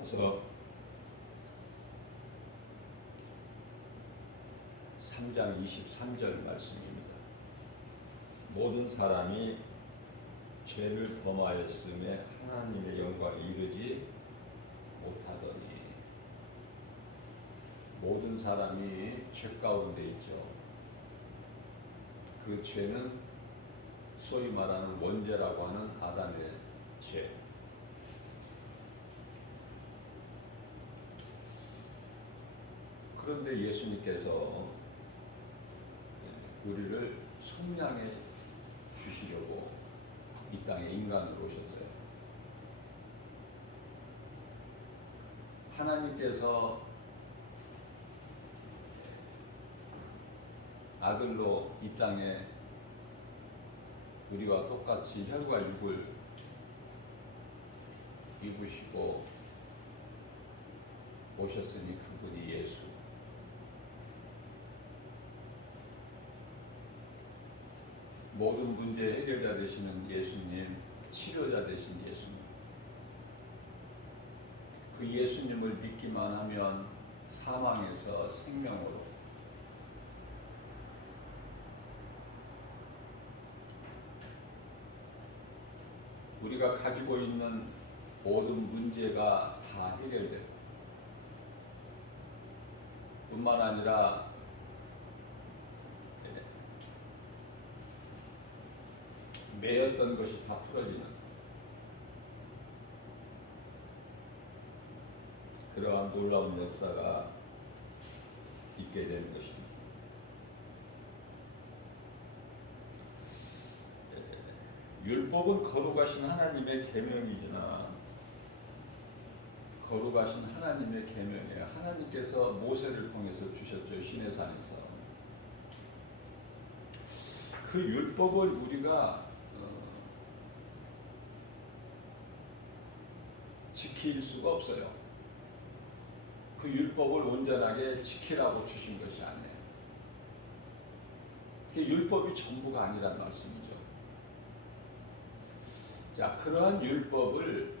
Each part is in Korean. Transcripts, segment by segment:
고린도전서 3장 23절 말씀입니다. 모든 사람이 죄를 범하였음에 하나님의 영광에 이르지 못하더니. 모든 사람이 죄 가운데 있죠. 그 죄는 소위 말하는 원죄라고 하는 아담의 죄. 그런데 예수님께서 우리를 속량해 주시려고 이 땅에 인간으로 오셨어요. 하나님께서 아들로 이 땅에 우리와 똑같이 혈과 육을 입으시고 오셨으니 그분이 예수. 모든 문제의 해결자 되시는 예수님, 치료자 되신 예수님. 그 예수님을 믿기만 하면 사망에서 생명으로, 우리가 가지고 있는 모든 문제가 다 해결되고, 뿐만 아니라 매였던 것이 다 풀어지는 그러한 놀라운 역사가 있게 되는 것입니다. 율법은 거룩하신 하나님의 계명이지나 거룩하신 하나님의 계명이에요. 하나님께서 모세를 통해서 주셨죠. 시내산에서. 그 율법을 우리가 지킬 수가 없어요. 그 율법을 온전하게 지키라고 주신 것이 아니에요. 율법이 전부가 아니란 말씀이죠. 자, 그러한 율법을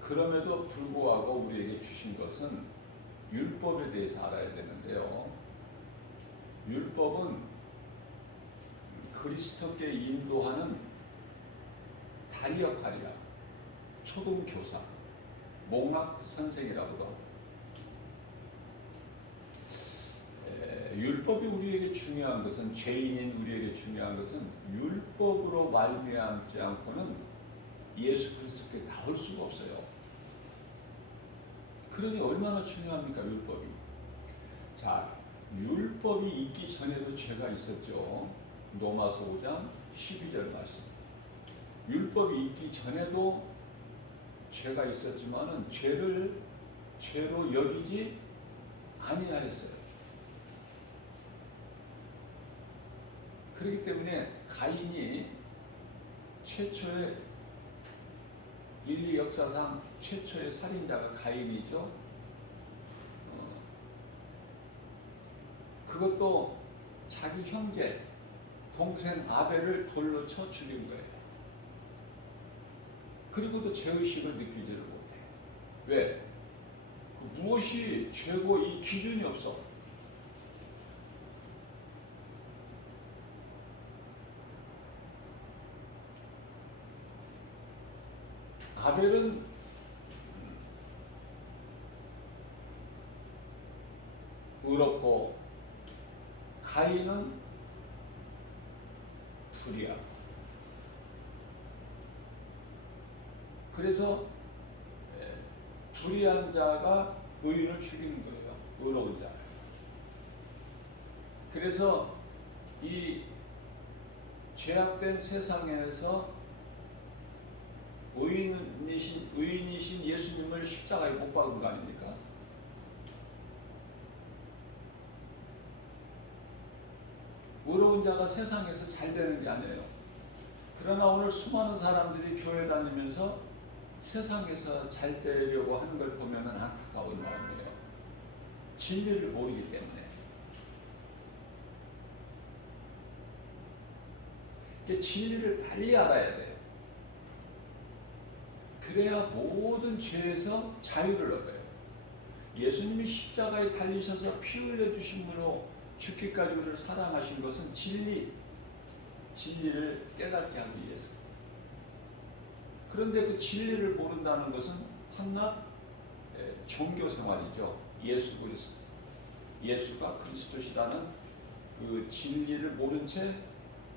그럼에도 불구하고 우리에게 주신 것은 율법에 대해서 알아야 되는데요. 율법은 그리스도께 인도하는 다리 역할이야. 초등교사, 목락 선생이라고도 하고. 율법이 우리에게 중요한 것은, 죄인인 우리에게 중요한 것은 율법으로 말미암지 않고는 예수 그리스도께 나올 수가 없어요. 그러니 얼마나 중요합니까, 율법이? 자, 율법이 있기 전에도 죄가 있었죠. 로마서 5장 12절 말씀. 율법이 있기 전에도 죄가 있었지만은 죄를 죄로 여기지 아니하였어요. 그렇기 때문에 가인이 최초의 인류 역사상 최초의 살인자가 가인이죠. 그것도 자기 형제, 동생 아벨을 돌로 쳐 죽인 거예요. 그리고도 죄의식을 느끼지를 못해. 왜? 무엇이 죄고 이 기준이 없어. 아벨은 의롭고 가인은 불의하고. 그래서 불의한 자가 의인을 죽이는 거예요. 의로운 자를. 그래서 이 죄악된 세상에서 의인이신 예수님을 십자가에 못 박은 거 아닙니까? 의로운 자가 세상에서 잘 되는 게 아니에요. 그러나 오늘 수많은 사람들이 교회 다니면서 세상에서 잘 되려고 하는 걸 보면 안타까운 마음이에요. 진리를 모르기 때문에. 진리를 빨리 알아야 돼요. 그래야 모든 죄에서 자유를 얻어요. 예수님이 십자가에 달리셔서 피 흘려주심으로 죽기까지 우리를 사랑하신 것은 진리를 깨닫게 하기 위해서. 그런데 그 진리를 모른다는 것은 한낱 종교 생활이죠. 예수가 그리스도시라는 그 진리를 모른 채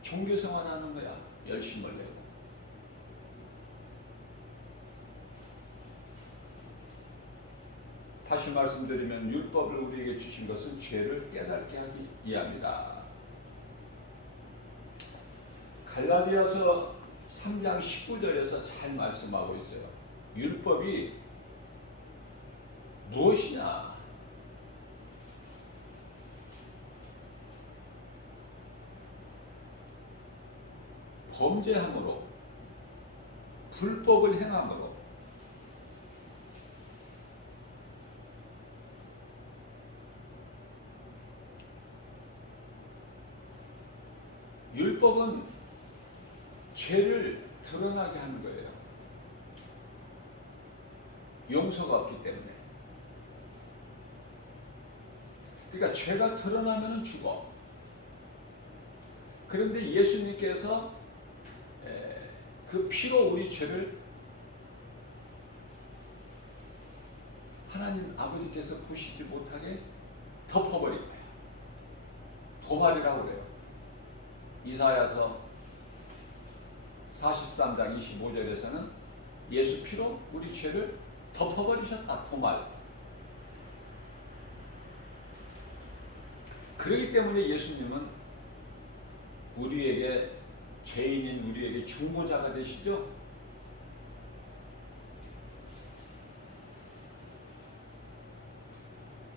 종교 생활하는 거야. 열심을 내고. 다시 말씀드리면 율법을 우리에게 주신 것은 죄를 깨닫게 하기 위함이다. 갈라디아서 3장 19절에서 잘 말씀하고 있어요. 율법이 무엇이냐? 범죄함으로, 불법을 행함으로, 율법은 죄를 드러나게 하는 거예요. 용서가 없기 때문에. 그러니까 죄가 드러나면 죽어. 그런데 예수님께서 그 피로 우리 죄를 하나님 아버지께서 보시지 못하게 덮어버린 거예요. 도말이라고 그래요. 이사야서 43장 25절에서는 예수 피로 우리 죄를 덮어버리셨다. 도말. 그렇기 때문에 예수님은 우리에게, 죄인인 우리에게 중보자가 되시죠.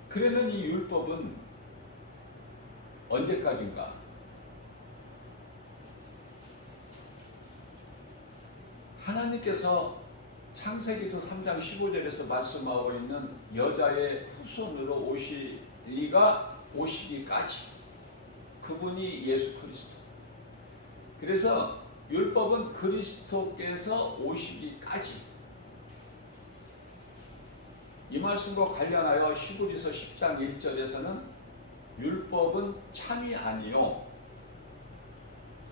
그러면 이 율법은 언제까지인가? 하나님께서 창세기서 3장 15절에서 말씀하고 있는 여자의 후손으로 오시기까지, 그분이 예수 그리스도. 그래서 율법은 그리스도께서 오시기까지. 이 말씀과 관련하여 히브리서 10장 1절에서는 율법은 참이 아니요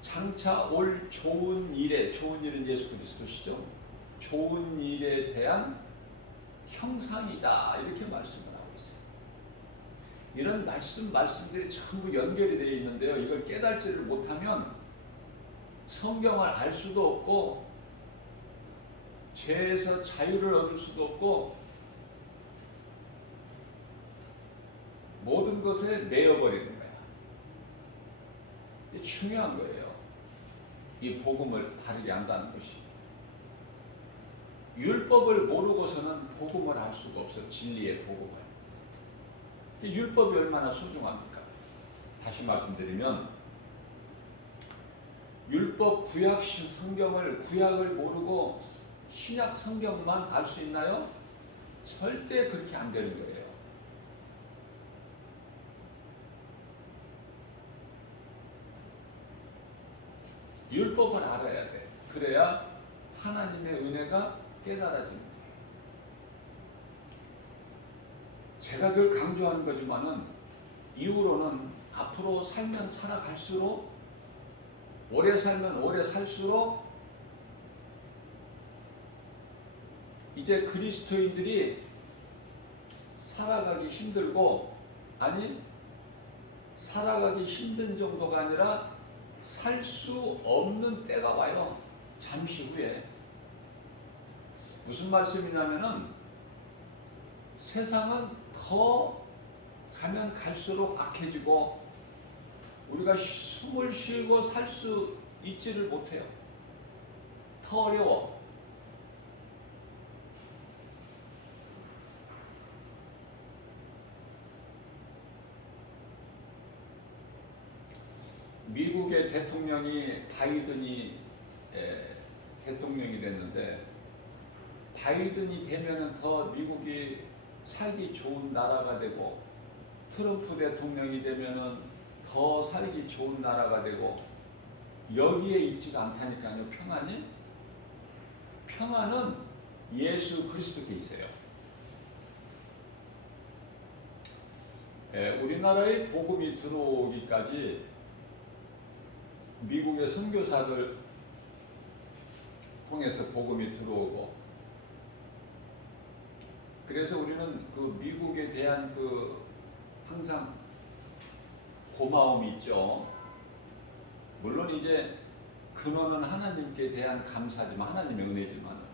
장차 올 좋은 일에, 좋은 일은 예수 그리스도시죠. 좋은 일에 대한 형상이다, 이렇게 말씀을 하고 있어요. 이런 말씀들이 전부 연결이 되어 있는데요. 이걸 깨달지를 못하면 성경을 알 수도 없고 죄에서 자유를 얻을 수도 없고 모든 것에 매여버리는 거야. 이게 중요한 거예요. 이 복음을 바르게 안다는 것이. 율법을 모르고서는 복음을 알 수가 없어. 진리의 복음을. 율법이 얼마나 소중합니까? 다시 말씀드리면 율법 구약 성경을, 구약을 모르고 신약 성경만 알 수 있나요? 절대 그렇게 안 되는 거예요. 율법을 알아야 돼. 그래야 하나님의 은혜가 깨달아지는 거예요. 제가 늘 강조하는 거지만은 이후로는 앞으로 살면 살아갈수록, 오래 살면 오래 살수록 이제 그리스도인들이 살아가기 힘들고, 아니 살아가기 힘든 정도가 아니라 살 수 없는 때가 와요. 잠시 후에. 무슨 말씀이냐면은 세상은 더 가면 갈수록 악해지고 우리가 숨을 쉬고 살 수 있지를 못해요. 더 어려워. 미국의 대통령이 바이든이 대통령이 됐는데, 바이든이 되면은 더 미국이 살기 좋은 나라가 되고, 트럼프 대통령이 되면은 더 살기 좋은 나라가 되고, 여기에 있지가 않다니까요. 평안은 예수 그리스도께 있어요. 우리나라의 복음이 들어오기까지 미국의 선교사들 통해서 복음이 들어오고, 그래서 우리는 그 미국에 대한 그 항상 고마움이 있죠. 물론 이제 근원은 하나님께 대한 감사지만, 하나님의 은혜지만,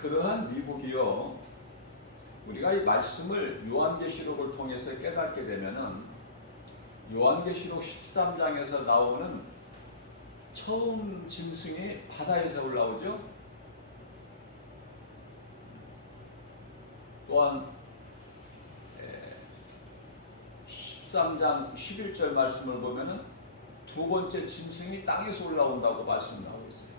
그러한 미국이요, 우리가 이 말씀을 요한계시록을 통해서 깨닫게 되면은 요한계시록 13장에서 나오는 처음 짐승이 바다에서 올라오죠. 또한 13장 11절 말씀을 보면은 두 번째 짐승이 땅에서 올라온다고 말씀 나오고 있어요.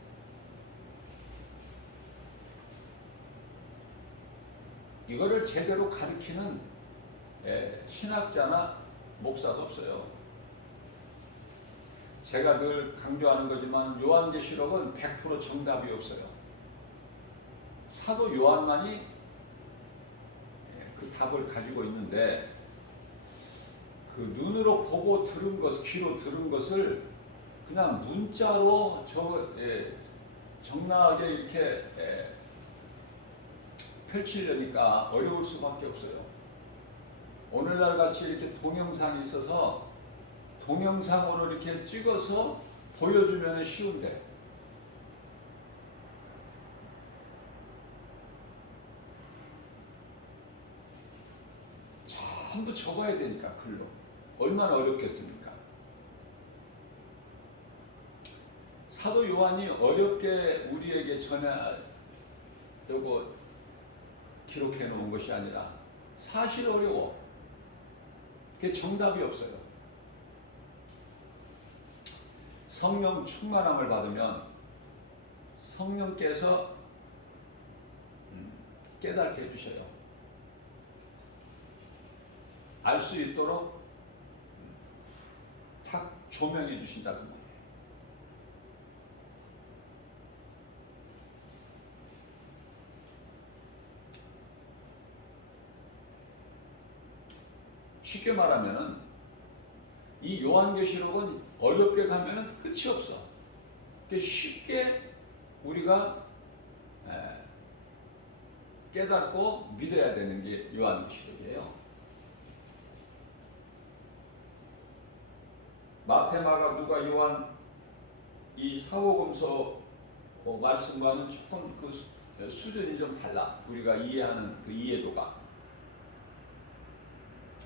이거를 제대로 가르치는 신학자나 목사가 없어요. 제가 늘 강조하는 거지만 요한계시록은 100% 정답이 없어요. 사도 요한만이 그 답을 가지고 있는데, 그 눈으로 보고 들은 것, 귀로 들은 것을 그냥 문자로 적나하게 이렇게 펼치려니까 어려울 수밖에 없어요. 오늘날 같이 이렇게 동영상이 있어서 동영상으로 이렇게 찍어서 보여주면 쉬운데, 전부 적어야 되니까 글로 얼마나 어렵겠습니까? 사도 요한이 어렵게 우리에게 전하려고 기록해 놓은 것이 아니라 사실 어려워. 그게 정답이 없어요. 성령 충만함을 받으면 성령께서 깨닫게 해주셔요. 알 수 있도록 탁 조명해 주신다는 거예요. 쉽게 말하면은 이 요한계시록은 어렵게 가면은 끝이 없어. 쉽게 우리가 깨닫고 믿어야 되는 게 요한계시록이에요. 마태, 마가, 누가, 요한 이 사복음서 말씀과는 조금 그 수준이 좀 달라. 우리가 이해하는 그 이해도가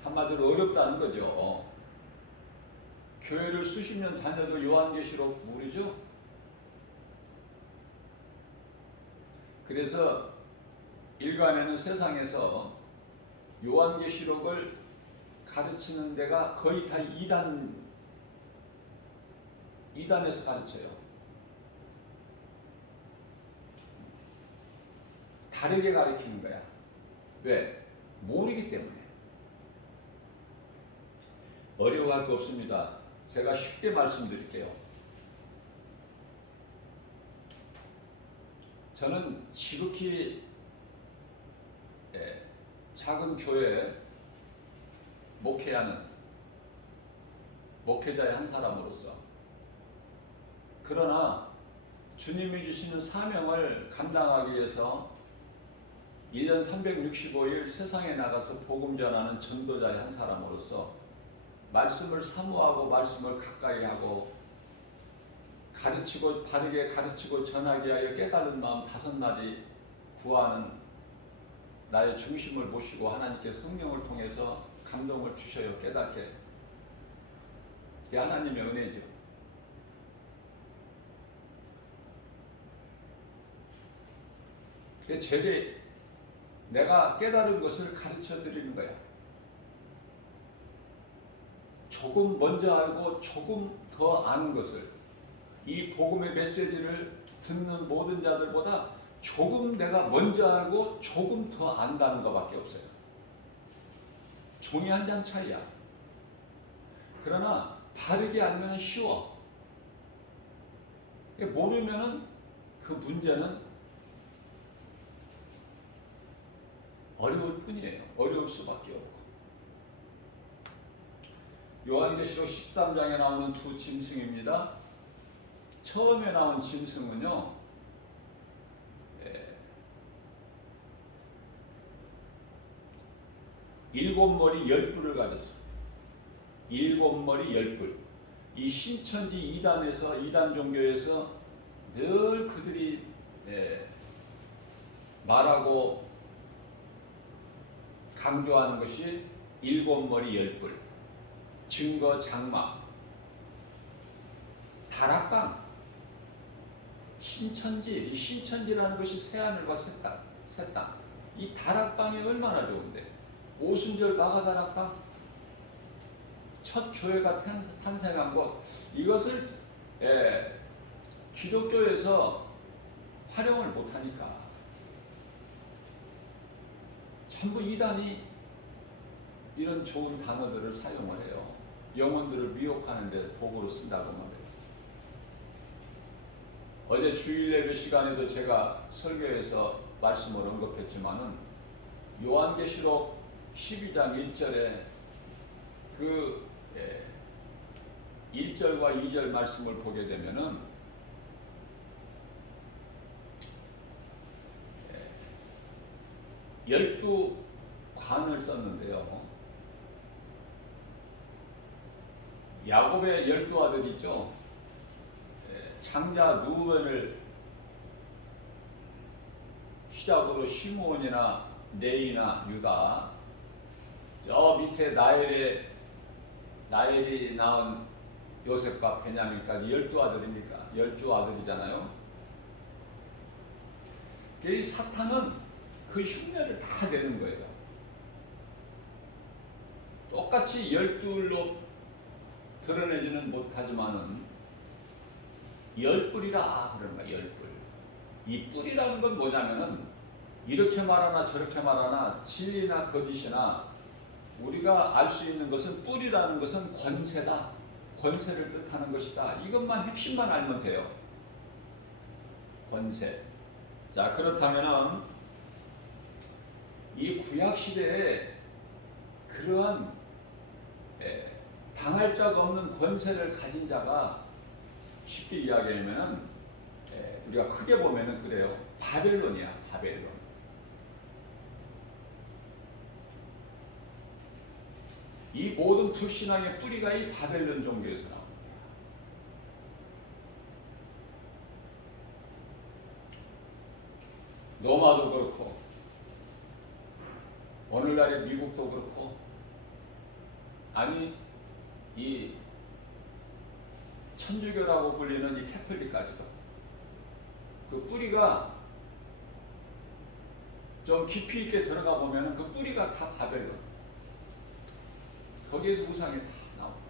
한마디로 어렵다는 거죠. 교회를 수십 년 다녀도 요한계시록 모르죠? 그래서 일간에는 세상에서 요한계시록을 가르치는 데가 거의 다 이단에서 가르쳐요. 다르게 가르치는 거야. 왜? 모르기 때문에. 어려워할 거 없습니다. 제가 쉽게 말씀드릴게요. 저는 지극히 작은 교회에 목회하는 목회자의 한 사람으로서, 그러나 주님이 주시는 사명을 감당하기 위해서 1년 365일 세상에 나가서 복음 전하는 전도자의 한 사람으로서 말씀을 사모하고 말씀을 가까이 하고 가르치고 바르게 가르치고 전하기 위하여 깨달은 마음 5마디 구하는 나의 중심을 모시고 하나님께 성령을 통해서 감동을 주셔요. 깨닫게. 그게 하나님의 은혜죠. 제게 내가 깨달은 것을 가르쳐 드리는 거야. 조금 먼저 알고 조금 더 아는 것을, 이 복음의 메시지를 듣는 모든 자들보다 조금 내가 먼저 알고 조금 더 안다는 것밖에 없어요. 종이 한 장 차이야. 그러나 바르게 알면 쉬워. 모르면은 그 문제는 어려울 뿐이에요. 어려울 수밖에 없고. 요한계시록 13장에 나오는 두 짐승입니다. 처음에 나온 짐승은요, 일곱 머리 열 뿔을 가졌어요. 일곱 머리 열 뿔. 이 신천지 이단 종교에서 늘 그들이 말하고 강조하는 것이 일곱 머리 열 뿔, 증거 장막, 다락방, 신천지. 이 신천지라는 것이 새하늘과 새 땅. 이 다락방이 얼마나 좋은데. 오순절 마가 다락방, 첫 교회가 탄생한 것, 이것을 기독교에서 활용을 못하니까 전부 이단이 이런 좋은 단어들을 사용을 해요. 영혼들을 미혹하는 데 도구로 쓴다고 말해요. 어제 주일 예배 시간에도 제가 설교에서 말씀을 언급했지만은 요한계시록 12장 1절에 그 1절과 2절 말씀을 보게 되면은 12관을 썼는데요. 야곱의 12아들 있죠. 장자 누벤을 시작으로 시므온이나 레이나 유다, 저 밑에 나엘이 낳은 요셉과 베냐민까지 12아들이니까 12아들이잖아요. 이 사탄은 그 흉내를 다 내는 거예요. 똑같이 12로 드러내지는 못하지만은 10뿔이라 그러는 거야. 10뿔. 이 뿔이라는 건 뭐냐면은 이렇게 말하나 저렇게 말하나 진리나 거짓이나 우리가 알 수 있는 것은 뿔이라는 것은 권세다. 권세를 뜻하는 것이다. 이것만 핵심만 알면 돼요. 권세. 자, 그렇다면은 이 구약 시대에 그러한 당할 자가 없는 권세를 가진 자가 쉽게 이야기하면은 우리가 크게 보면은 그래요. 바벨론이야, 바벨론. 이 모든 불신앙의 뿌리가 이 바벨론 종교에서 나옵니다. 로마도 그렇고 오늘날의 미국도 그렇고, 아니 이 천주교라고 불리는 이 캐톨릭까지도 그 뿌리가 좀 깊이 있게 들어가 보면은 그 뿌리가 다 바벨론. 거기에서 우상이 다 나옵니다.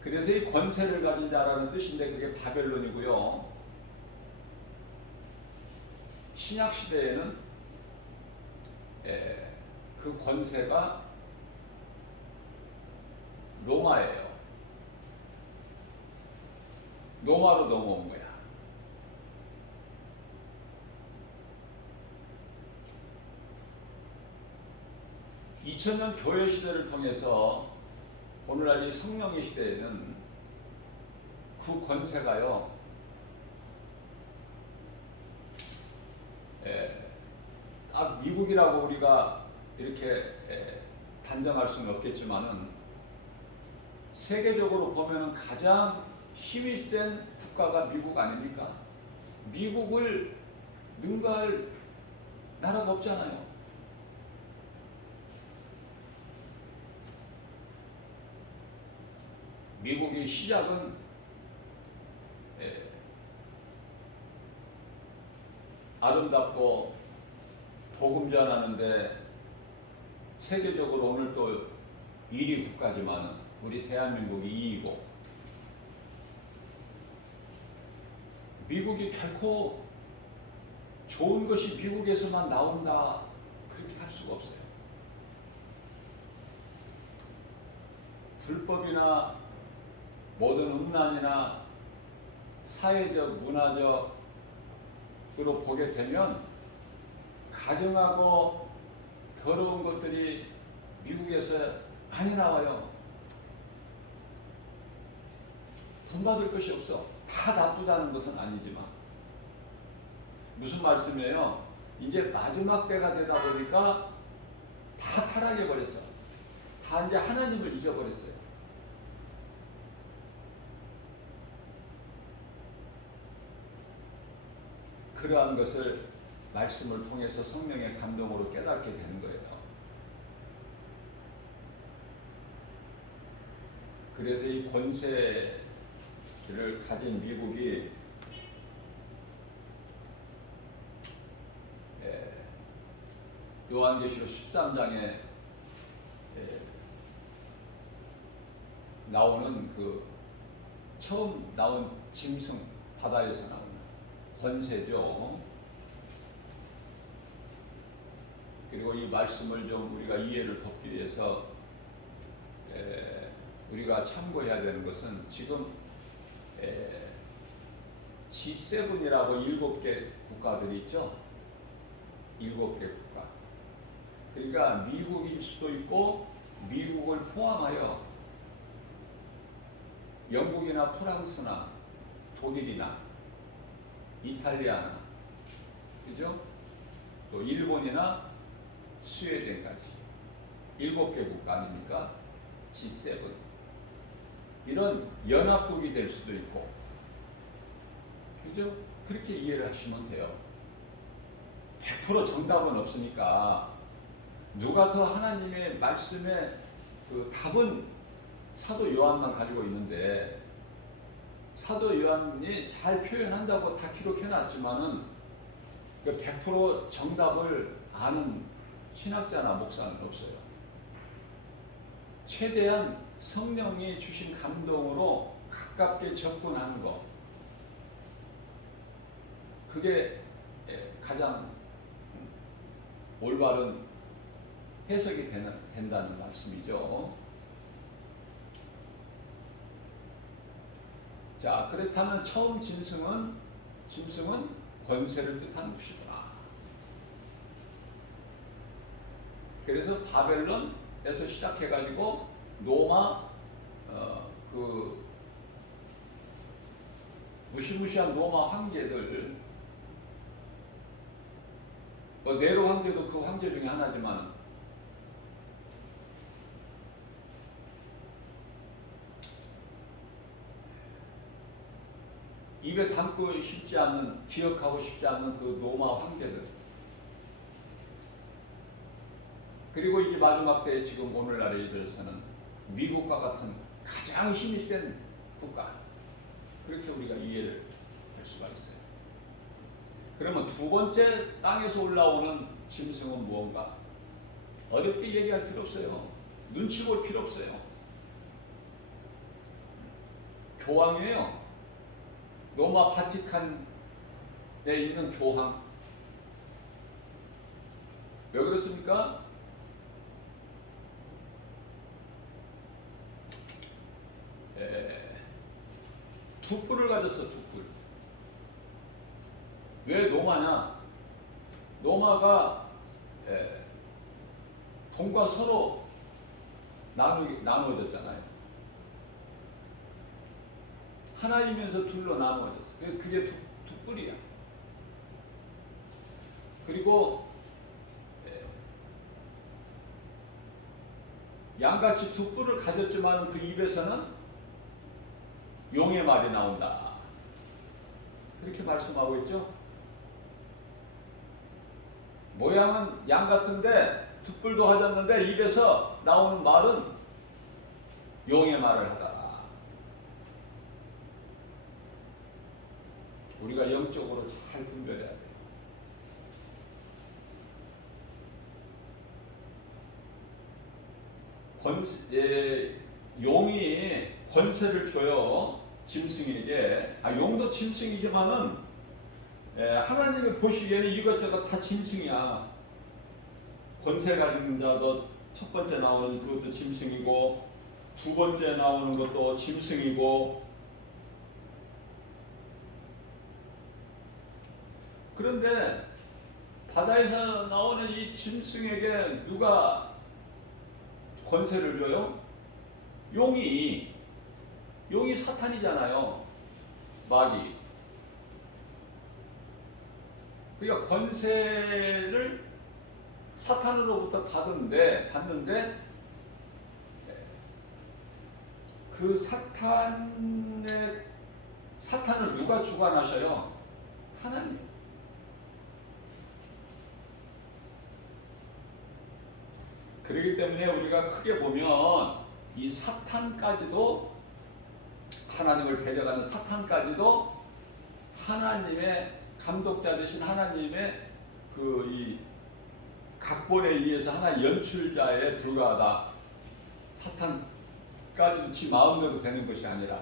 그래서 이 권세를 가진 자라는 뜻인데 그게 바벨론이고요. 신약 시대에는 그 권세가 로마예요. 로마로 넘어온 거야. (2000년) 교회 시대를 통해서 오늘날 이 성령의 시대에는 그 권세가요, 딱 미국이라고 우리가 이렇게 단정할 수는 없겠지만은 세계적으로 보면은 가장 힘이 센 국가가 미국 아닙니까? 미국을 능가할 나라가 없잖아요. 미국의 시작은 아름답고 복음 전하는데 세계적으로 오늘 또 1위 국가지만은 우리 대한민국이 2위고, 미국이 결코 좋은 것이 미국에서만 나온다 그렇게 할 수가 없어요. 불법이나 모든 음란이나 사회적, 문화적으로 보게 되면 가정하고 더러운 것들이 미국에서 많이 나와요. 돈 받을 것이 없어. 다 나쁘다는 것은 아니지만. 무슨 말씀이에요? 이제 마지막 때가 되다 보니까 다 타락해 버렸어. 다 이제 하나님을 잊어버렸어요. 그러한 것을 말씀을 통해서 성령의 감동으로 깨닫게 되는 거예요. 그래서 이 권세를 가진 미국이 요한계시록 13장에 나오는 그 처음 나온 짐승, 바다에서 나오는 권세죠. 그리고 이 말씀을 좀 우리가 이해를 돕기 위해서 우리가 참고해야 되는 것은 지금 G7이라고 7개 국가들이 있죠. 7개 국가. 그러니까 미국일 수도 있고 미국을 포함하여 영국이나 프랑스나 독일이나 이탈리아나, 그죠? 또 일본이나 스웨덴까지 7개 국가 아닙니까? G7. 이런 연합국이 될 수도 있고, 그죠? 그렇게 이해를 하시면 돼요. 100% 정답은 없으니까 누가 더 하나님의 말씀에 그 답은 사도 요한만 가지고 있는데, 사도 요한이 잘 표현한다고 다 기록해놨지만은 그 100% 정답을 아는 신학자나 목사는 없어요. 최대한 성령이 주신 감동으로 가깝게 접근하는 것, 그게 가장 올바른 해석이 된다는 말씀이죠. 자, 그렇다면 처음 짐승은 권세를 뜻하는 것이구나. 그래서 바벨론에서 시작해가지고 로마, 그 무시무시한 로마 황제들, 네로 황제도 그 황제 중에 하나지만 입에 담고 싶지 않는, 기억하고 싶지 않는 그 로마 황제들, 그리고 이제 마지막 때 지금 오늘날에 이르러서는 미국과 같은 가장 힘이 센 국가, 그렇게 우리가 이해를 할 수가 있어요. 그러면 두 번째 땅에서 올라오는 짐승은 무언가? 어렵게 얘기할 필요 없어요. 눈치 볼 필요 없어요. 교황이에요. 로마 바티칸에 있는 교황. 왜 그렇습니까? 두 뿔을 가졌어, 두 뿔. 왜 로마냐? 로마가 동과 서로 나누어졌잖아요. 하나이면서 둘로 나누어졌어. 그래서 그게 두 뿔이야. 그리고 양같이 두 뿔을 가졌지만 그 입에서는 용의 말이 나온다. 그렇게 말씀하고 있죠. 모양은 양 같은데 두 뿔도 가졌는데 입에서 나오는 말은 용의 말을 하더라. 우리가 영적으로 잘 분별해야 돼요. 용이 권세를 줘요. 짐승에게. 용도 짐승이지만은 하나님이 보시기에는 이것저것 다 짐승이야. 권세 가진 자도 첫 번째 나오는 그것도 짐승이고, 두 번째 나오는 것도 짐승이고, 그런데 바다에서 나오는 이 짐승에게 누가 권세를 줘요? 용이 사탄이잖아요. 마귀. 그러니까 권세를 사탄으로부터 받는데 그 사탄을 누가 주관하셔요? 하나님. 그렇기 때문에 우리가 크게 보면 이 사탄까지도, 하나님을 데려가는 사탄까지도 하나님의 감독자 되신 하나님의 이 각본에 의해서 하나의 연출자에 불과하다. 사탄까지도 지 마음대로 되는 것이 아니라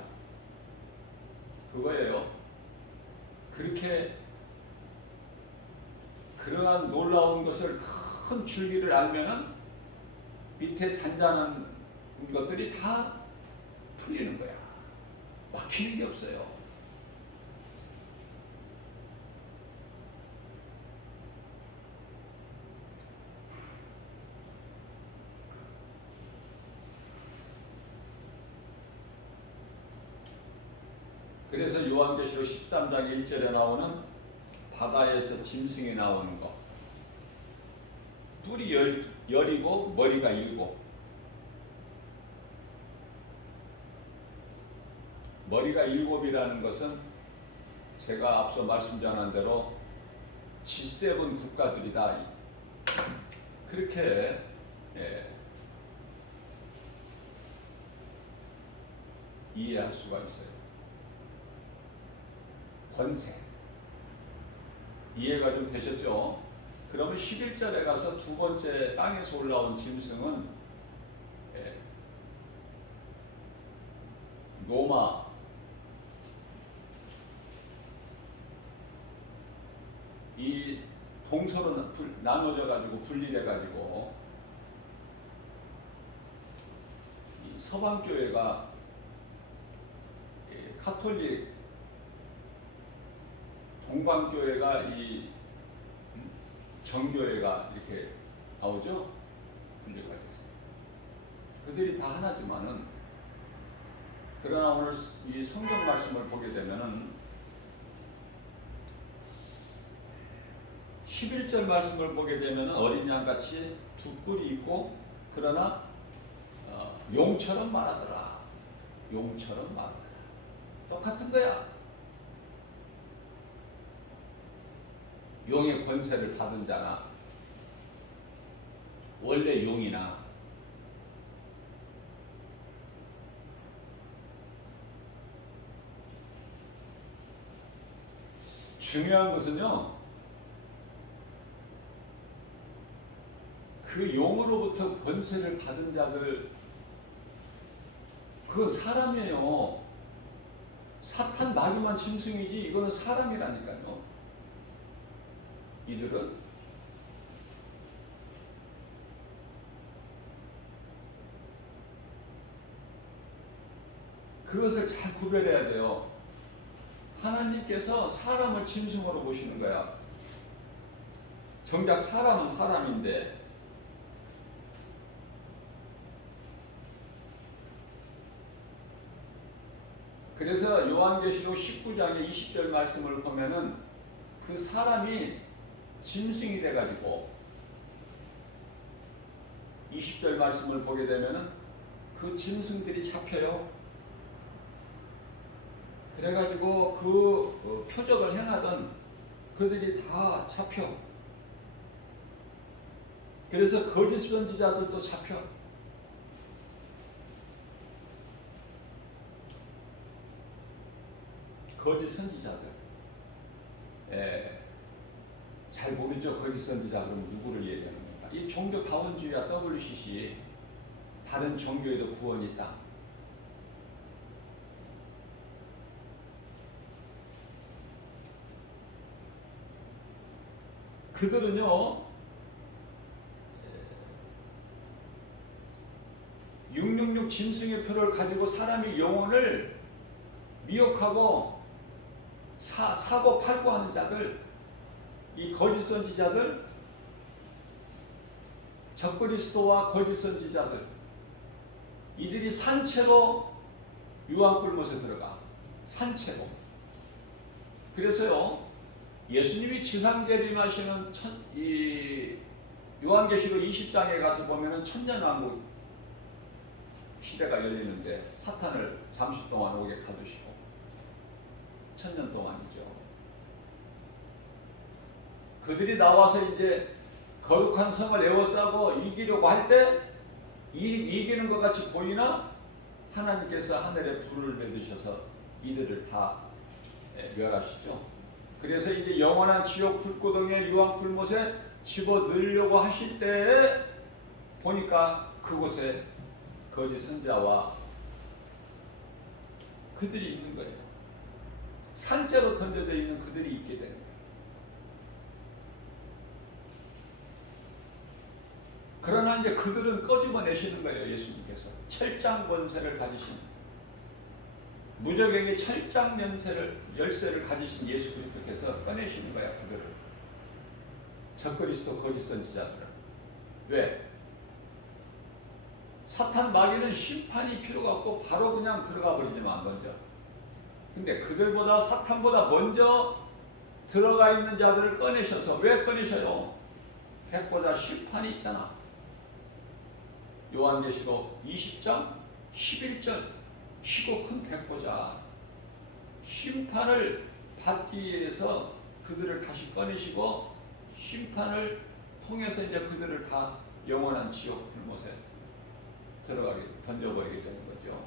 그거예요. 그렇게 그러한 놀라운 것을, 큰 줄기를 알면은 밑에 잔잔한 것들이 다 풀리는 거야. 막히는 게 없어요. 그래서 요한계시록 13장 1절에 나오는 바다에서 짐승이 나오는 것, 뿔이 열이고 머리가 일곱. 머리가 일곱이라는 것은 제가 앞서 말씀 전한 대로 G7 국가들이다. 그렇게 이해할 수가 있어요. 권세. 이해가 좀 되셨죠? 그러면 11절에 가서 두 번째 땅에서 올라온 짐승은 노마, 이 동서로 나눠져 가지고 분리돼 가지고 이 서방 교회가 카톨릭, 동방 교회가 이 정교회가 이렇게 나오죠. 분류가 됐어요. 그들이 다 하나지만은, 그러나 오늘 이 성경 말씀을 보게 되면은 11절 말씀을 보게 되면은 어린 양같이 두 뿔이 있고, 그러나 용처럼 말하더라. 용처럼 말하더라. 똑같은 거야. 용의 권세를 받은 자나, 원래 용이나, 중요한 것은요, 그 용으로부터 권세를 받은 자들, 그건 사람이에요. 사탄 마귀만 짐승이지 이거는 사람이라니까요. 이들은 그것을 잘 구별해야 돼요. 하나님께서 사람을 짐승으로 보시는 거야. 정작 사람은 사람인데, 그래서 요한계시록 19장의 20절 말씀을 보면은 그 사람이 짐승이 돼가지고 20절 말씀을 보게 되면은 그 짐승들이 잡혀요. 그래가지고 그 표적을 행하던 그들이 다 잡혀. 그래서 거짓 선지자들도 잡혀. 거짓 선지자들. 잘 모르죠. 거짓 선지자 그러면 누구를 얘기하는 건가? 이 종교다원주의와 WCC, 다른 종교에도 구원이 있다. 그들은요, 666 짐승의 표를 가지고 사람의 영혼을 미혹하고 사고 팔고 하는 자들, 이 거짓 선지자들, 적그리스도와 거짓 선지자들, 이들이 산채로 유황불못에 들어가. 산채로. 그래서요, 예수님이 지상재림하시는 이 요한계시록 20장에 가서 보면은 천년왕국 시대가 열리는데 사탄을 잠시 동안 오게 가두시고 천년 동안이죠. 그들이 나와서 이제 거룩한 성을 에워싸고 이기려고 할 때 이기는 것 같이 보이나 하나님께서 하늘에 불을 내리셔서 이들을 다 멸하시죠. 그래서 이제 영원한 지옥 불구덩이의 유황 불못에 집어넣으려고 하실 때에 보니까 그곳에 거짓 선자와 그들이 있는 거예요. 산재로 던져져 있는 그들이 있게 되는 거예요. 그러나 이제 그들은 꺼집어내시는 거예요. 예수님께서 철장 권세를 가지신, 무적에게 철장 열쇠를 가지신 예수 그리스도께서 꺼내시는 거야. 그들을, 적그리스도 거짓 선지자들을. 왜? 사탄 마귀는 심판이 필요가 없고 바로 그냥 들어가 버리지만 먼저. 근데 그들보다, 사탄보다 먼저 들어가 있는 자들을 꺼내셔서, 왜 꺼내셔요? 백보자 심판이 있잖아. 요한계시록 20장 11절, 시고 큰 백보자 심판을 받기 위해서 그들을 다시 꺼내시고, 심판을 통해서 이제 그들을 다 영원한 지옥 불못에 들어가게, 던져버리게 되는 거죠.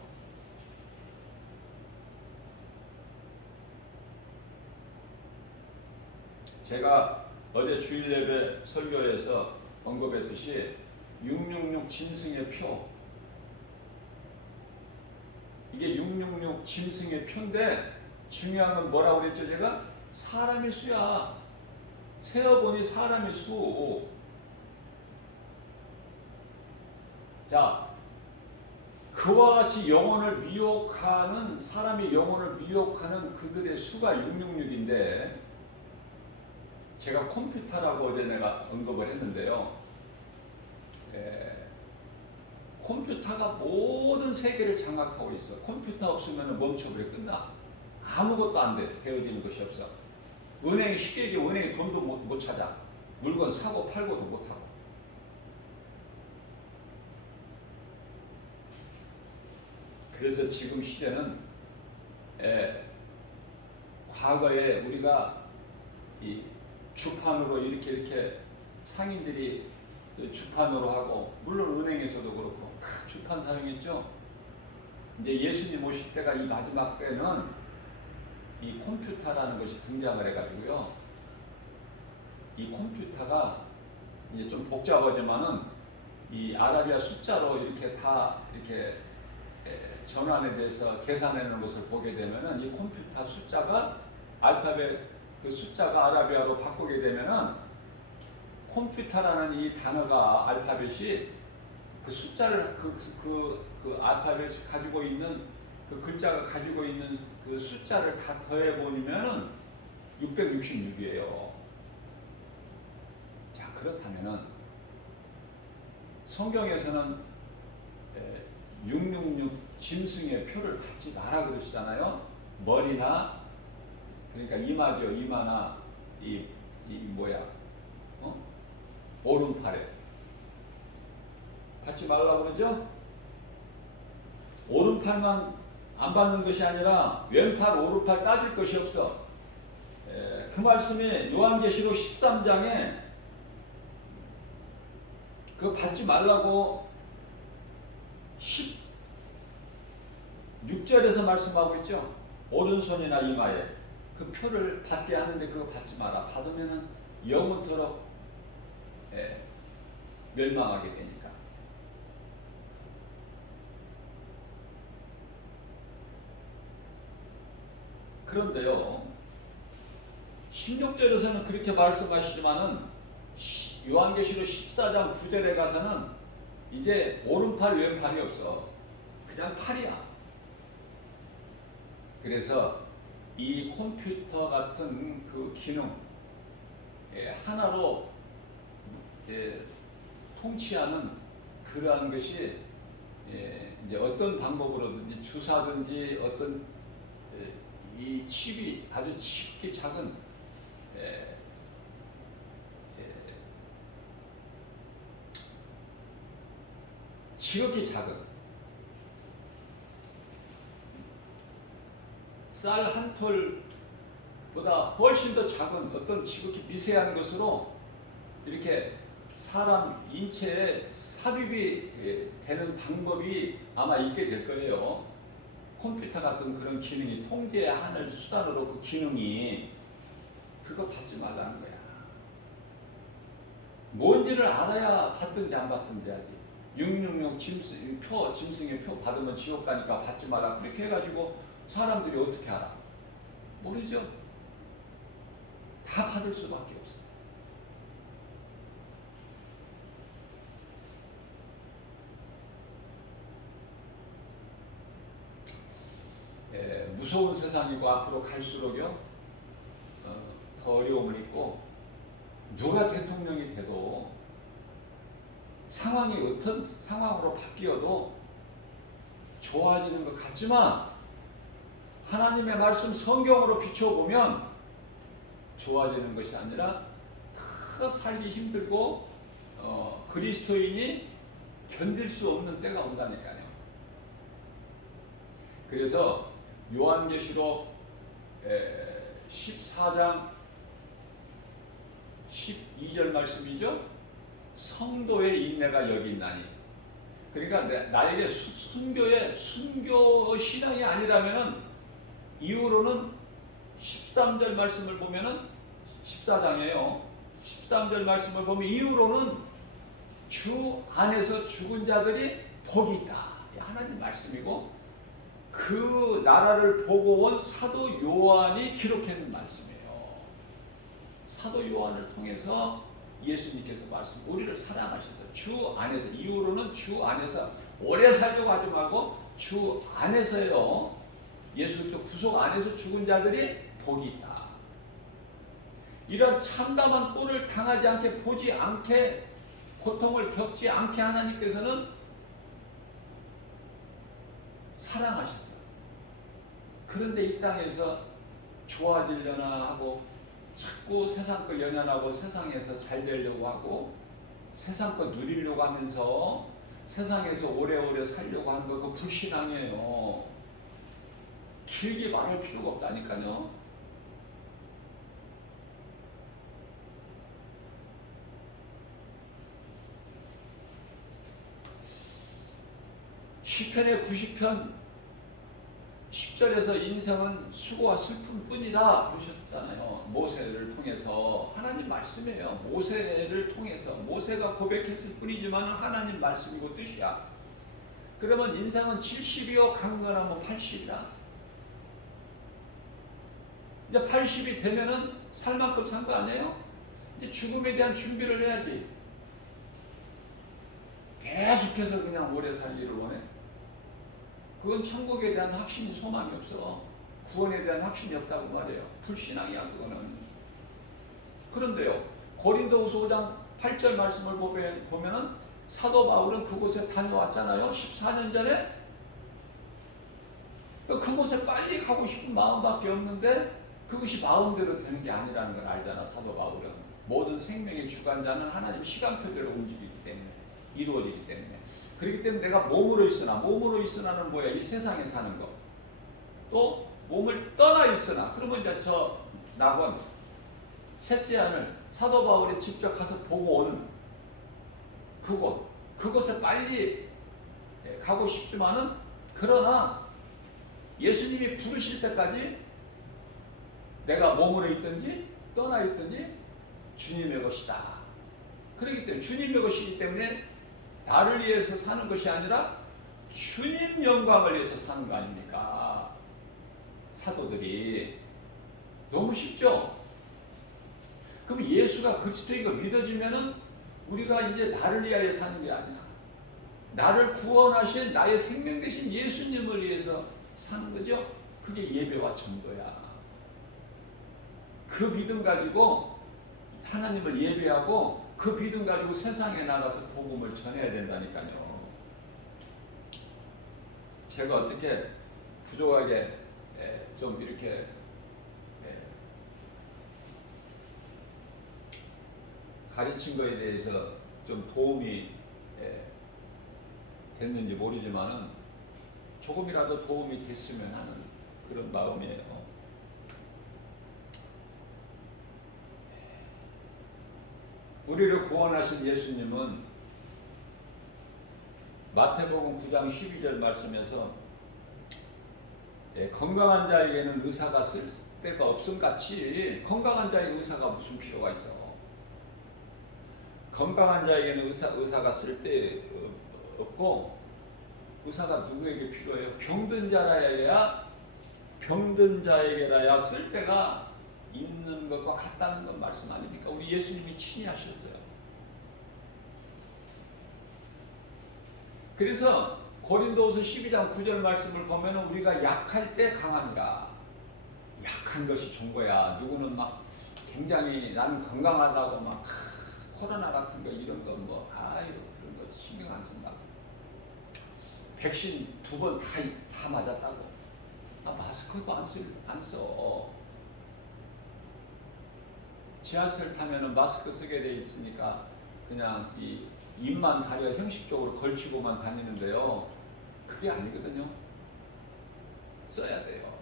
제가 어제 주일 예배 설교에서 언급했듯이 666 짐승의 표, 이게 666 짐승의 표인데 중요한 건 뭐라고 그랬죠? 제가 사람의 수야. 세어보니 사람의 수. 자, 그와 같이 영혼을 미혹하는, 사람의 영혼을 미혹하는 그들의 수가 666인데, 제가 컴퓨터라고 어제 내가 언급을 했는데요. 컴퓨터가 모든 세계를 장악하고 있어. 컴퓨터 없으면 멈춰버려. 끝나. 아무것도 안 돼. 되어지는 것이 없어. 은행이 쉽게 얘기해. 은행에 돈도 못 찾아. 물건 사고 팔고도 못하고. 그래서 지금 시대는 과거에 우리가 이 주판으로 이렇게 상인들이 주판으로 하고, 물론 은행에서도 그렇고 다 주판 사용했죠. 이제 예수님 오실 때가 이 마지막 때는 이 컴퓨터라는 것이 등장을 해가지고요. 이 컴퓨터가 이제 좀 복잡하지만은 이 아라비아 숫자로 이렇게 다 이렇게 전환에 대해서 계산하는 것을 보게 되면은 이 컴퓨터 숫자가 알파벳 그 숫자가 아라비아로 바꾸게 되면은 컴퓨터라는 이 단어가 알파벳이 그 숫자를 그 알파벳이 가지고 있는 그 글자가 가지고 있는 그 숫자를 다 더해 보면은 666이에요. 자, 그렇다면은 성경에서는 666 짐승의 표를 받지 마라 그러시잖아요. 머리나, 그러니까 이마죠. 이마나 이 뭐야, 오른팔에 받지 말라고 그러죠. 오른팔만 안 받는 것이 아니라 왼팔 오른팔 따질 것이 없어. 그 말씀이 요한계시록 13장에 그 받지 말라고 16절에서 말씀하고 있죠. 오른손이나 이마에 그 표를 받게 하는데 그거 받지 마라. 받으면은 영원토록 멸망하게 되니까. 그런데요, 16절에서는 그렇게 말씀하시지만은 요한계시록 14장 9절에 가서는 이제 오른팔 왼팔이 없어. 그냥 팔이야. 그래서 이 컴퓨터 같은 그 기능, 하나로 통치하는 그러한 것이 이제 어떤 방법으로든지 주사든지 어떤 이 칩이 아주 쉽게 작은 지극히 작은 쌀 한 톨보다 훨씬 더 작은 어떤 지극히 미세한 것으로 이렇게 사람 인체에 삽입이 되는 방법이 아마 있게 될 거예요. 컴퓨터 같은 그런 기능이 통제하는 수단으로 그 기능이 그거 받지 말라는 거야. 뭔지를 알아야 받든지 안 받든지 하지. 666 짐승의 표 받으면 지옥 가니까 받지 마라. 그렇게 해가지고 사람들이 어떻게 알아? 모르죠. 다 받을 수밖에 없어. 무서운 세상이고 앞으로 갈수록요 더 어려움을 있고 누가 대통령이 돼도 상황이 어떤 상황으로 바뀌어도 좋아지는 것 같지만 하나님의 말씀 성경으로 비춰보면 좋아지는 것이 아니라 더 살기 힘들고 그리스도인이 견딜 수 없는 때가 온다니까요. 그래서 요한계시록 14장 12절 말씀이죠. 성도의 인내가 여기 있나니. 그러니까 나에게 순교 신앙이 아니라면은 이후로는 13절 말씀을 보면은 14장이에요. 13절 말씀을 보면 이후로는 주 안에서 죽은 자들이 복이 있다. 하나님 말씀이고 그 나라를 보고 온 사도 요한이 기록한 말씀이에요. 사도 요한을 통해서 예수님께서 우리를 사랑하셔서 주 안에서 이후로는 주 안에서 오래 살려고 하지 말고 주 안에서요. 예수 그리스도 구속 안에서 죽은 자들이 복이 있다. 이런 참담한 꼴을 당하지 않게 보지 않게 고통을 겪지 않게 하나님께서는 사랑하셨어요. 그런데 이 땅에서 좋아지려나 하고 자꾸 세상 걸 연연하고 세상에서 잘 되려고 하고 세상 거 누리려고 하면서 세상에서 오래오래 살려고 하는 거 그거 불신앙이에요. 길게 말할 필요가 없다니까요. 시편의 90편 10절에서 인생은 수고와 슬픔뿐이다 그러셨잖아요. 모세를 통해서 하나님 말씀이에요. 모세를 통해서 모세가 고백했을 뿐이지만 하나님 말씀이고 뜻이야. 그러면 인생은 70이요 강건하면 80이라. 이제 80이 되면은 살 만큼 산 거 아니에요? 이제 죽음에 대한 준비를 해야지. 계속해서 그냥 오래 살기를 원해. 그건 천국에 대한 확신이 소망이 없어. 구원에 대한 확신이 없다고 말해요. 불신앙이야 그거는. 그런데요. 고린도후서 5장 8절 말씀을 보면은 사도 바울은 그곳에 다녀왔잖아요. 14년 전에. 그곳에 빨리 가고 싶은 마음밖에 없는데 그것이 마음대로 되는 게 아니라는 걸 알잖아. 사도 바울은. 모든 생명의 주관자는 하나님 시간표대로 움직이기 때문에 이루어지기 때문에. 그렇기 때문에 내가 몸으로 있으나는 뭐야? 이 세상에 사는 거. 또 몸을 떠나 있으나 그러면 이제 저 낙원 셋째 안을 사도 바울이 직접 가서 보고 온 그곳에 빨리 가고 싶지만은 그러나 예수님이 부르실 때까지 내가 몸으로 있든지 떠나 있든지 주님의 것이다. 그렇기 때문에 주님의 것이기 때문에 나를 위해서 사는 것이 아니라 주님 영광을 위해서 사는 거 아닙니까? 사도들이. 너무 쉽죠? 그럼 예수가 그리스도인 거 믿어지면은 우리가 이제 나를 위하여 사는 게 아니야. 나를 구원하신 나의 생명 되신 예수님을 위해서 사는 거죠? 그게 예배와 전도야. 그 믿음 가지고 하나님을 예배하고 그 믿음 가지고 세상에 나가서 복음을 전해야 된다니까요. 제가 어떻게 부족하게 좀 이렇게 가르친 거에 대해서 좀 도움이 됐는지 모르지만은 조금이라도 도움이 됐으면 하는 그런 마음이에요. 우리를 구원하신 예수님은 마태복음 9장 12절 말씀에서 건강한 자에게는 의사가 쓸 데가 없음 같이 건강한 자의 의사가 무슨 필요가 있어? 건강한 자에게는 의사가 쓸 데 없고 의사가 누구에게 필요해요? 병든 자에게라야 쓸 데가 있는 것과 같다는 건 말씀 아닙니까? 우리 예수님이 친히 하셨어요. 그래서 고린도후서 12장 9절 말씀을 보면 우리가 약할 때 강합니다. 약한 것이 좋은 거야. 누구는 막 굉장히 나는 건강하다고 막 코로나 같은 거 이런 거 뭐 아유 그런 거 신경 안 쓴다. 백신 2번 다 맞았다고. 마스크도 안 써. 지하철 타면은 마스크 쓰게 돼 있으니까 그냥 이 입만 가려 형식적으로 걸치고만 다니는데요. 그게 아니거든요. 써야 돼요.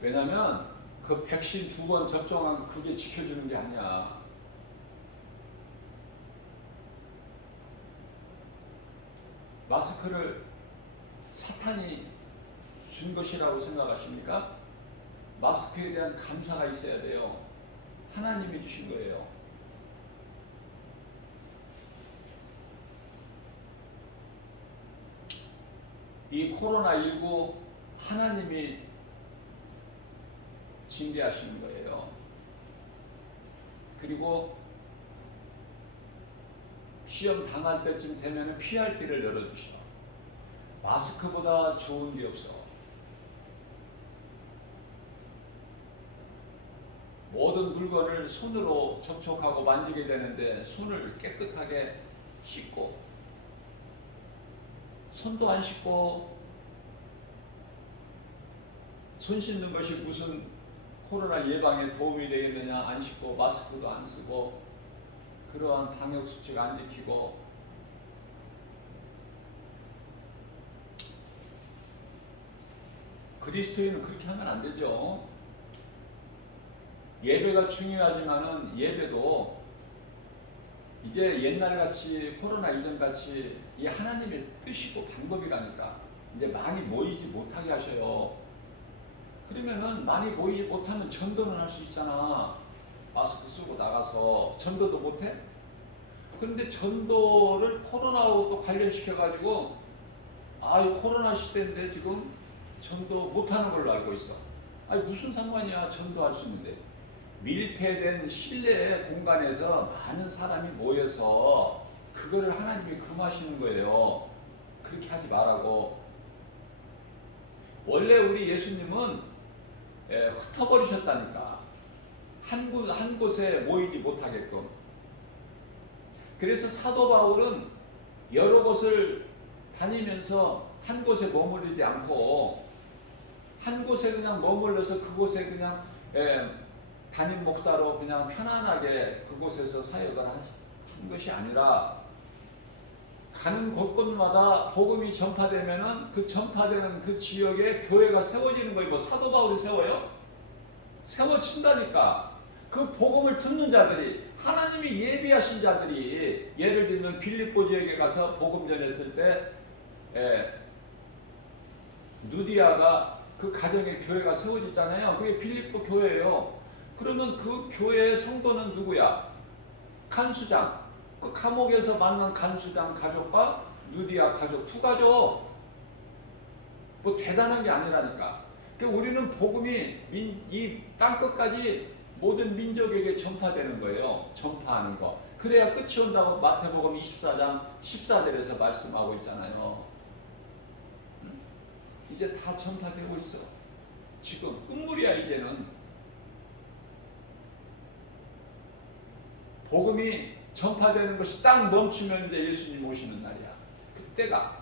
왜냐면 그 백신 2번 접종한 그게 지켜주는 게 아니야. 마스크를 사탄이 준 것이라고 생각하십니까? 마스크에 대한 감사가 있어야 돼요. 하나님이 주신 거예요. 이 코로나19 하나님이 징계하시는 거예요. 그리고 시험 당할 때쯤 되면 피할 길을 열어주셔. 마스크보다 좋은 게 없어. 모든 물건을 손으로 접촉하고 만지게 되는데 손을 깨끗하게 씻고 손도 안 씻고 손 씻는 것이 무슨 코로나 예방에 도움이 되겠느냐. 안 씻고 마스크도 안 쓰고 그러한 방역수칙 안 지키고 그리스도인은 그렇게 하면 안 되죠. 예배가 중요하지만은 예배도 이제 옛날같이 코로나 이전같이 이 하나님의 뜻이고 방법이라니까 이제 많이 모이지 못하게 하셔요. 그러면은 많이 모이지 못하면 전도는 할 수 있잖아. 마스크 쓰고 나가서 전도도 못해? 그런데 전도를 코로나하고 또 관련시켜가지고 이 코로나 시대인데 지금 전도 못하는 걸로 알고 있어. 아니 무슨 상관이야. 전도할 수 있는데. 밀폐된 실내 공간에서 많은 사람이 모여서 그거를 하나님이 금하시는 거예요. 그렇게 하지 말라고. 원래 우리 예수님은 흩어버리셨다니까. 한 곳에 모이지 못하게끔. 그래서 사도 바울은 여러 곳을 다니면서 한 곳에 머무르지 않고 한 곳에 그냥 머물러서 그곳에 그냥 담임 목사로 그냥 편안하게 그곳에서 사역을 한 것이 아니라 가는 곳곳마다 복음이 전파되면은 그 전파되는 그 지역에 교회가 세워지는 거예요. 뭐 사도 바울이 세워요? 세워진다니까. 그 복음을 듣는 자들이 하나님이 예비하신 자들이 예를 들면 빌립보 지역에 가서 복음 전했을 때 누디아가 그 가정에 교회가 세워졌잖아요. 그게 빌립보 교회예요. 그러면 그 교회의 성도는 누구야? 간수장. 그 감옥에서 만난 간수장 가족과 누디아 가족 두 가족. 뭐 대단한 게 아니라니까. 우리는 복음이 이 땅끝까지 모든 민족에게 전파되는 거예요. 전파하는 거. 그래야 끝이 온다고 마태복음 24장 14절에서 말씀하고 있잖아요. 이제 다 전파되고 있어. 지금 끝물이야 이제는. 복음이 전파되는 것이 딱 멈추면 이제 예수님 오시는 날이야. 그때가.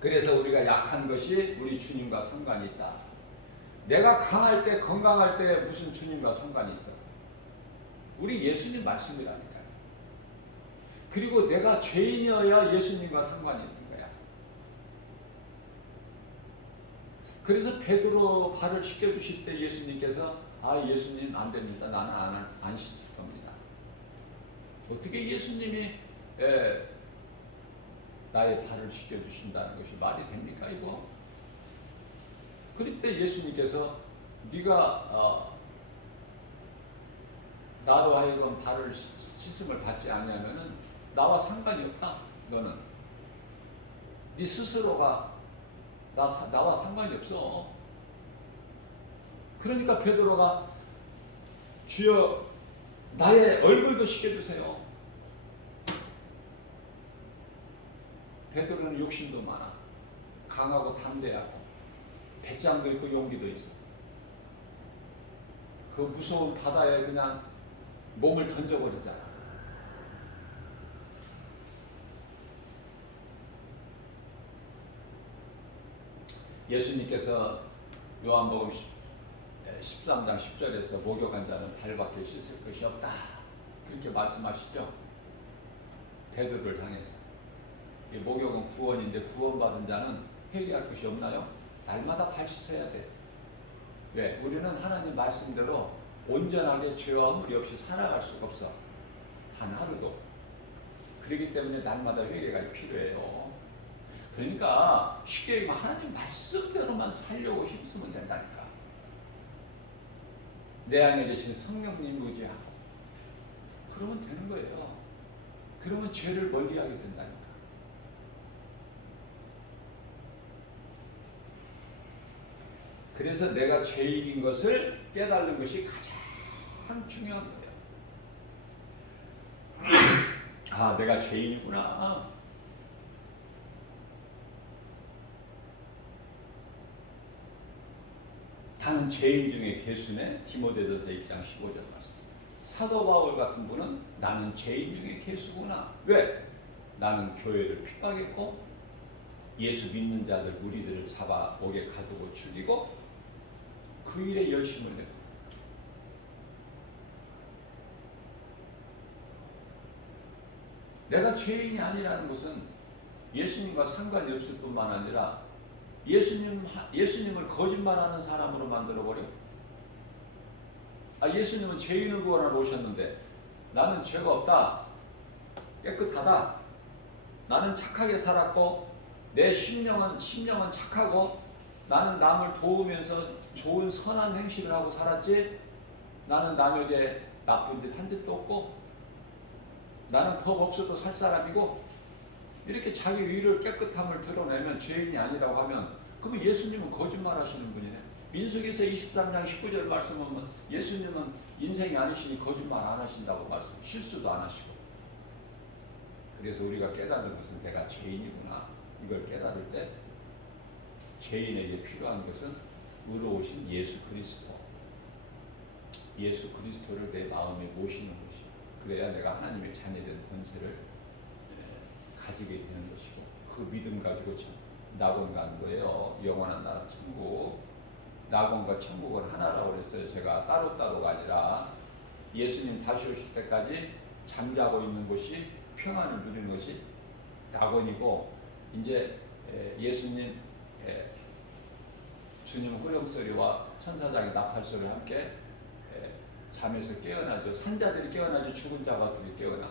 그래서 우리가 약한 것이 우리 주님과 상관이 있다. 내가 강할 때, 건강할 때 무슨 주님과 상관이 있어? 우리 예수님 말씀이라니까요. 그리고 내가 죄인이어야 예수님과 상관이 있는 거야. 그래서 베드로 발을 씻겨주실 때 예수님께서 예수님 안 됩니다. 나는 안 씻을 겁니다. 어떻게 예수님이 나의 발을 씻겨주신다는 것이 말이 됩니까 이거? 그때 예수님께서 네가 나로 하여금 발을 씻음을 받지 않냐면은 나와 상관이 없다. 너는 네 스스로가 나와 상관이 없어. 그러니까 베드로가 주여 나의 얼굴도 씻겨주세요. 베드로는 욕심도 많아. 강하고 담대하고 배짱도 있고 용기도 있어. 그 무서운 바다에 그냥 몸을 던져버리잖아. 예수님께서 요한복음 13장 10절에서 목욕한 자는 발밖에 씻을 것이 없다. 그렇게 말씀하시죠. 베드로를 향해서. 목욕은 구원인데 구원받은 자는 회개할 것이 없나요? 날마다 발 씻어야 돼. 왜? 우리는 하나님 말씀대로 온전하게 죄와 무리 없이 살아갈 수가 없어. 단 하루도. 그렇기 때문에 날마다 회개가 필요해요. 그러니까 쉽게 얘기하면 하나님 말씀대로만 살려고 힘쓰면 된다니까. 내 안에 계신 성령님 의지하고 그러면 되는 거예요. 그러면 죄를 멀리하게 된다니까. 그래서 내가 죄인인 것을 깨달는 것이 가장 중요한 거예요. 내가 죄인이구나. 나는 죄인 중에 괴수네. 디모데전서 1장 15절 말씀. 사도 바울 같은 분은 나는 죄인 중에 괴수구나. 왜? 나는 교회를 핍박했고 예수 믿는 자들 무리들을 잡아 옥에 가두고 죽이고 그 일에 열심을 냈고 내가 죄인이 아니라는 것은 예수님과 상관이 없을 뿐만 아니라 예수님을 거짓말하는 사람으로 만들어버려. 예수님은 죄인을 구원하러 오셨는데 나는 죄가 없다. 깨끗하다. 나는 착하게 살았고 내 심령은 착하고 나는 남을 도우면서 좋은 선한 행실을 하고 살았지. 나는 남에게 나쁜 짓 한 짓도 없고 나는 법 없어도 살 사람이고 이렇게 자기 의를 깨끗함을 드러내면 죄인이 아니라고 하면 그러면 예수님은 거짓말하시는 분이네. 민수기서 23장 19절 말씀 보면 예수님은 인생이 아니시니 거짓말 안 하신다고 말씀, 실수도 안 하시고. 그래서 우리가 깨닫는 것은 내가 죄인이구나. 이걸 깨달을 때 죄인에게 필요한 것은 의로우신 예수 그리스도. 예수 그리스도를 내 마음에 모시는 것이요. 그래야 내가 하나님의 자녀된 권세를 가지게 되는 것이고 그 믿음 가지고 낙원 가는 거예요. 영원한 나라 천국. 낙원과 천국은 하나라고 그랬어요. 제가 따로따로가 아니라 예수님 다시 오실 때까지 잠자고 있는 곳이 평안을 누리는 것이 낙원이고 이제 예수님 주님 호령소리와 천사장의 나팔소리와 함께 잠에서 깨어나죠. 산자들이 깨어나죠. 죽은 자들이 깨어나.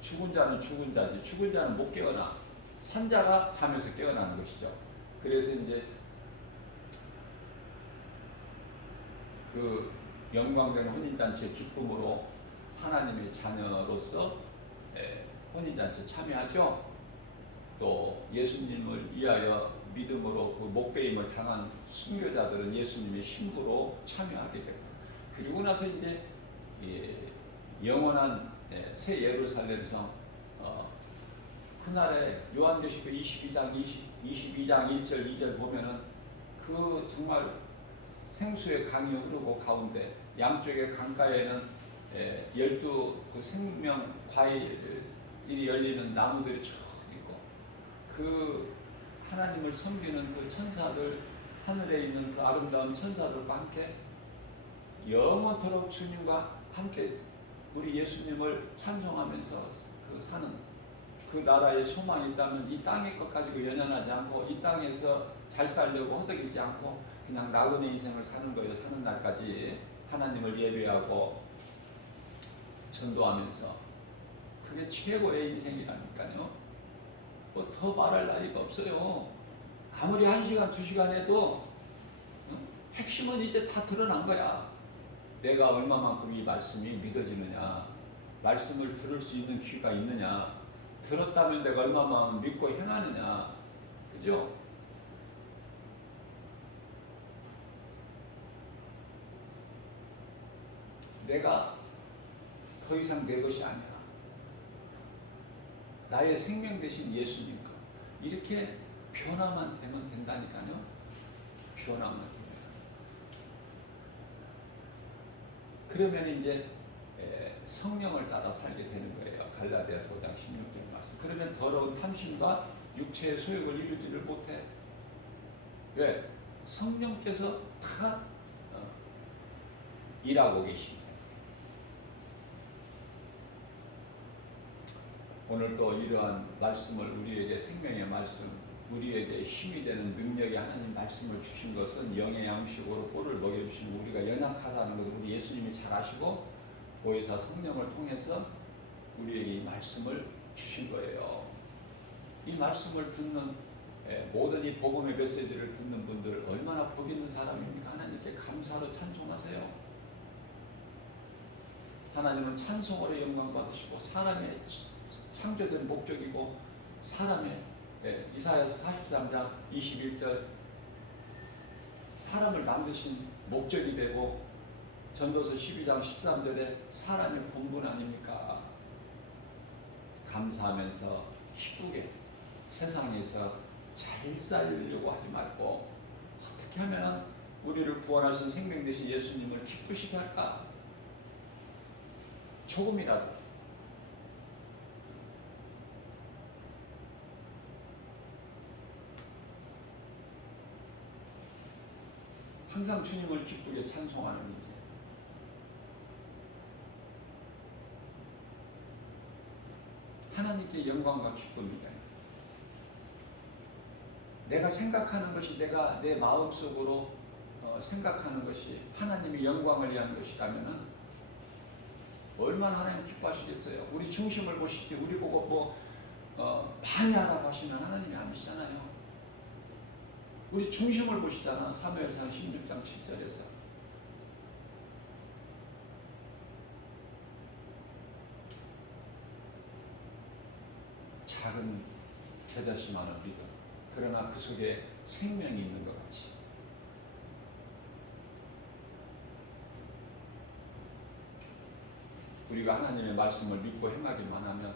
죽은 자는 죽은 자지. 죽은 자는 못 깨어나. 산자가 잠에서 깨어나는 것이죠. 그래서 이제 그 영광되는 혼인잔치의 기쁨으로 하나님의 자녀로서 혼인잔치에 참여하죠. 또 예수님을 위하여 믿음으로 그 목배임을 당한 순교자들은 예수님의 신부로 참여하게 되고 그리고 나서 이제 영원한 새 예루살렘성 그날에 요한계시록 22장 1절 2절 보면은 그 정말 생수의 강이 흐르고 가운데 양쪽의 강가에는 12그 생명 과일이 열리는 나무들이 쭉 있고 그 하나님을 섬기는 그 천사들, 하늘에 있는 그 아름다운 천사들과 함께 영원토록 주님과 함께 우리 예수님을 찬송하면서 그 사는 그 나라의 소망이 있다면 이 땅의 것 가지고 연연하지 않고 이 땅에서 잘 살려고 허덕이지 않고 그냥 나그네 인생을 사는 거예요. 사는 날까지 하나님을 예배하고 전도하면서 그게 최고의 인생이라니까요. 뭐 더 말할 나위가 없어요. 아무리 1시간, 2시간 해도 핵심은 이제 다 드러난 거야. 내가 얼마만큼 이 말씀이 믿어지느냐, 말씀을 들을 수 있는 귀가 있느냐, 들었다면 내가 얼마만큼 믿고 행하느냐, 그죠? 내가 더 이상 내 것이 아니야. 나의 생명 되신 예수님과 이렇게 변화만 되면 된다니까요. 변화만 됩니다. 그러면 이제 성령을 따라 살게 되는 거예요. 갈라디아서 5장 16절 말씀. 그러면 더러운 탐심과 육체의 소욕을 이루지를 못해. 왜? 성령께서 다 일하고 계십니다. 오늘도 이러한 말씀을 우리에게 생명의 말씀, 우리에게 힘이 되는 능력의 하나님 말씀을 주신 것은 영의 양식으로 꼴을 먹여주시는 우리가 연약하다는 것을 우리 예수님이 잘 아시고 보혜사 성령을 통해서 우리에게 이 말씀을 주신 거예요. 이 말씀을 듣는 모든 이 복음의 메시지를 듣는 분들 얼마나 복 있는 사람입니까? 하나님께 감사로 찬송하세요. 하나님은 찬송으로 영광 받으시고 사람의 창조된 목적이고 사람의 이사야서 43장 21절 사람을 만드신 목적이 되고 전도서 12장 13절에 사람의 본분 아닙니까? 감사하면서 기쁘게 세상에서 잘 살려고 하지 말고 어떻게 하면 우리를 구원하신 생명 되신 예수님을 기쁘시게 할까? 조금이라도 항상 주님을 기쁘게 찬송하는 인생. 하나님께 영광과 기쁨입니다. 내가 생각하는 것이 내가 내 마음속으로 생각하는 것이 하나님의 영광을 위한 것이라면 얼마나 하나님 기뻐하시겠어요. 우리 중심을 보시지 우리 보고 많이 하라고 하시는 하나님이 아니시잖아요. 우리 중심을 보시잖아. 사무엘상 16장 7절에서 작은 겨자씨만을 믿어. 그러나 그 속에 생명이 있는 것 같이. 우리가 하나님의 말씀을 믿고 행하기만 하면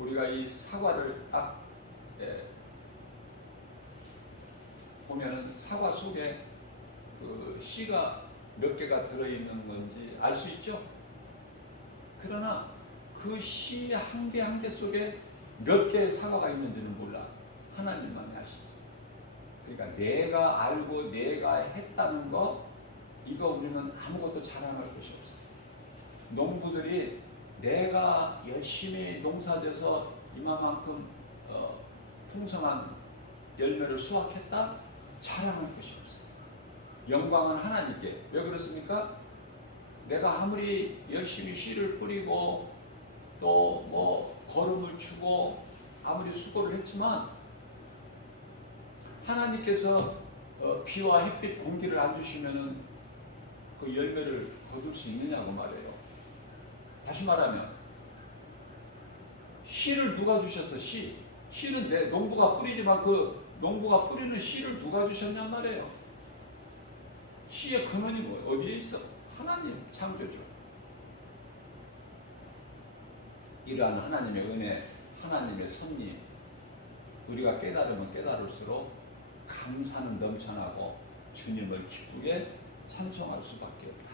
우리가 이 사과를 딱 보면은 사과 속에 그 씨가 몇 개가 들어있는 건지 알 수 있죠? 그러나 그 씨 한 개 한 개 속에 몇 개의 사과가 있는지는 몰라. 하나님만이 아시죠. 그러니까 내가 알고 내가 했다는 거 이거 우리는 아무것도 자랑할 것이 없어요. 농부들이 내가 열심히 농사져서 이만큼 풍성한 열매를 수확했다? 자랑할 것이 없어요. 영광은 하나님께. 왜 그렇습니까? 내가 아무리 열심히 씨를 뿌리고 또 뭐 거름을 주고 아무리 수고를 했지만 하나님께서 비와 햇빛 공기를 안 주시면은 그 열매를 거둘 수 있느냐고 말해요. 다시 말하면 씨를 누가 주셨어? 씨는 내 농부가 뿌리지만 그 농부가 뿌리는 씨를 누가 주셨냔 말이에요. 씨의 근원이 뭐예요? 어디에 있어? 하나님 창조주. 이러한 하나님의 은혜, 하나님의 섭리 우리가 깨달으면 깨달을수록 감사는 넘쳐나고 주님을 기쁘게 찬송할 수밖에 없다.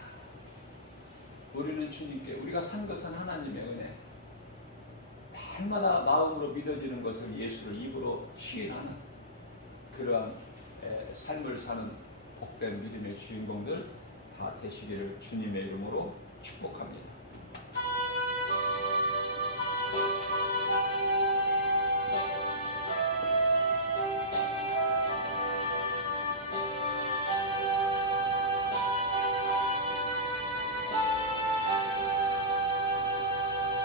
우리는 주님께 우리가 산 것은 하나님의 은혜, 날마다 마음으로 믿어지는 것을 예수를 입으로 시인하는 그러한 삶을 사는 복된 믿음의 주인공들 다 되시기를 주님의 이름으로 축복합니다.